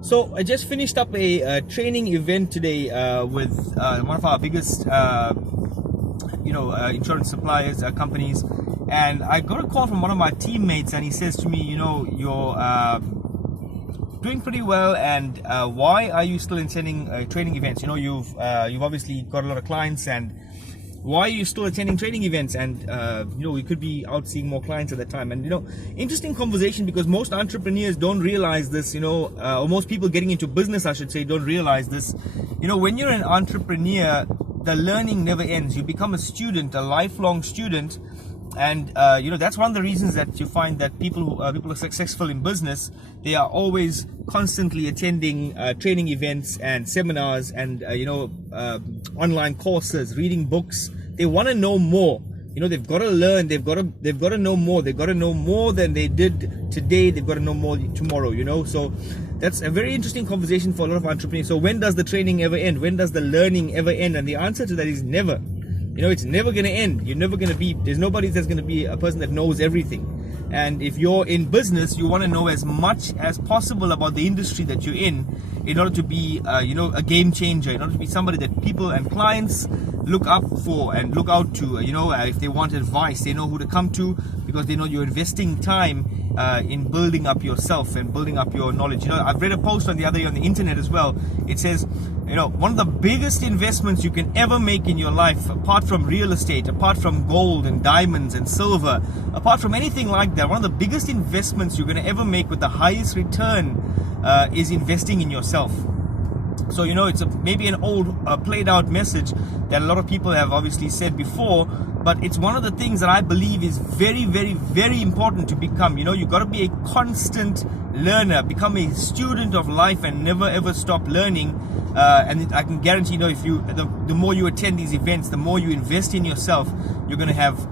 So I just finished up a training event today with one of our biggest, insurance suppliers, companies, and I got a call from one of my teammates, and he says to me, you're doing pretty well, and why are you still attending training events? You've obviously got a lot of clients, and why are you still attending training events? And we could be out seeing more clients at that time. And interesting conversation, because most entrepreneurs don't realize this, or most people getting into business, I should say, don't realize this. When you're an entrepreneur, the learning never ends. You become a student, a lifelong student. And that's one of the reasons that you find that people who are successful in business, they are always constantly attending training events and seminars and online courses, reading books. They want to know more. They've got to learn. They've got to know more. They've got to know more than they did today. They've got to know more tomorrow. So that's a very interesting conversation for a lot of entrepreneurs. So when does the training ever end? When does the learning ever end? And the answer to that is never. It's never going to end. There's nobody that's going to be a person that knows everything. And if you're in business, you want to know as much as possible about the industry that you're in order to be, a game changer, in order to be somebody that people and clients look up for and look out to. If they want advice, they know who to come to, because they know you're investing time in building up yourself and building up your knowledge. I've read a post on the other day on the internet as well. It says, one of the biggest investments you can ever make in your life, apart from real estate, apart from gold and diamonds and silver, apart from anything like that, one of the biggest investments you're going to ever make with the highest return is investing in yourself. So, it's maybe an old played out message that a lot of people have obviously said before, but it's one of the things that I believe is very, very, very important to become. You've got to be a constant learner, become a student of life and never ever stop learning. And I can guarantee, if the more you attend these events, the more you invest in yourself, you're going to have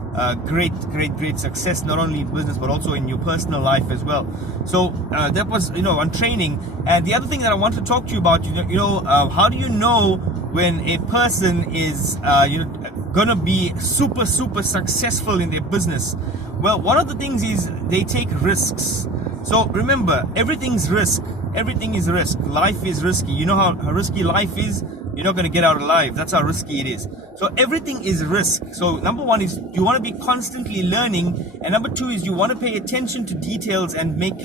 great success, not only in business but also in your personal life as well. So that was on training. And the other thing that I want to talk to you about, how do you know when a person is going to be super successful in their business? Well, one of the things is they take risks. So remember, everything's risk. Everything is risk. Life is risky. You know how risky life is? You're not going to get out alive. That's how risky it is. So everything is risk. So number one is you want to be constantly learning. And number two is you want to pay attention to details and take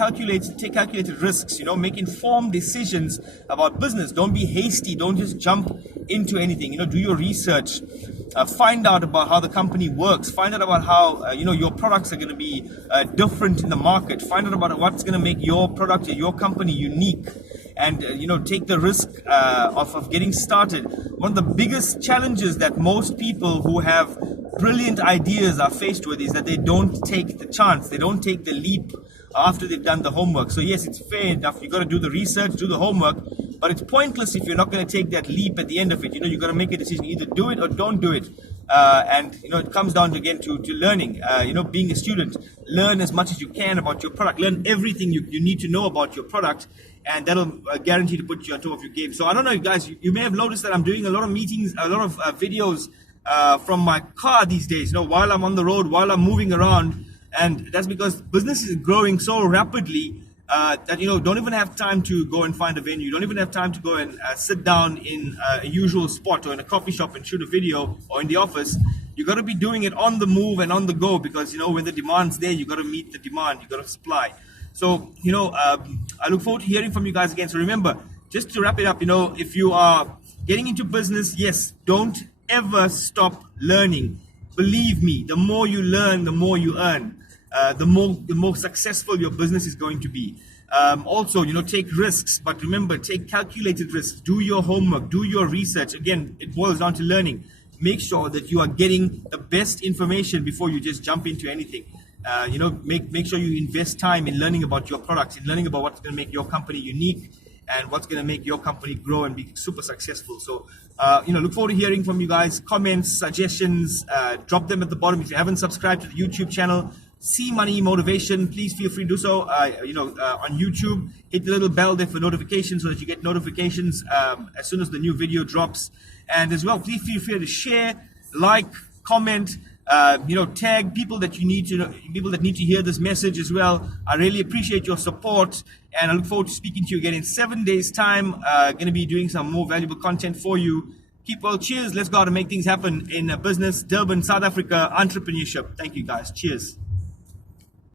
calculated risks. Make informed decisions about business. Don't be hasty. Don't just jump into anything. Do your research. Find out about how the company works. Find out about how your products are going to be different in the market. Find out about what's going to make your product or your company unique. And take the risk of getting started. One of the biggest challenges that most people who have brilliant ideas are faced with is that they don't take the chance. They don't take the leap after they've done the homework. So yes, it's fair enough. You've got to do the research, do the homework, but it's pointless if you're not going to take that leap at the end of it. You've got to make a decision, either do it or don't do it. And it comes down again to learning. Being a student, learn as much as you can about your product. Learn everything you need to know about your product, and that'll guarantee to put you on top of your game. So I don't know, guys, you may have noticed that I'm doing a lot of meetings, a lot of videos from my car these days, while I'm on the road, while I'm moving around. And that's because business is growing so rapidly that, don't even have time to go and find a venue. You don't even have time to go and sit down in a usual spot or in a coffee shop and shoot a video, or in the office. You got to be doing it on the move and on the go, because, when the demand's there, you got to meet the demand, you got to supply. So, I look forward to hearing from you guys again. So remember, just to wrap it up, if you are getting into business, yes, don't ever stop learning. Believe me, the more you learn, the more you earn. The more successful your business is going to be. Also, take risks, but remember, take calculated risks. Do your homework, do your research. Again, it boils down to learning. Make sure that you are getting the best information before you just jump into anything. Make sure you invest time in learning about your products, in learning about what's going to make your company unique and what's going to make your company grow and be super successful. So, look forward to hearing from you guys. Comments, suggestions, drop them at the bottom. If you haven't subscribed to the YouTube channel, See Money Motivation, please feel free to do so. On YouTube, hit the little bell there for notifications so that you get notifications as soon as the new video drops. And as well, please feel free to share, like, comment, tag people that you need to know, people that need to hear this message as well. I really appreciate your support, and I look forward to speaking to you again in 7 days' time. Going to be doing some more valuable content for you. Keep well. Cheers. Let's go out and make things happen in business, Durban, South Africa, entrepreneurship. Thank you, guys. Cheers.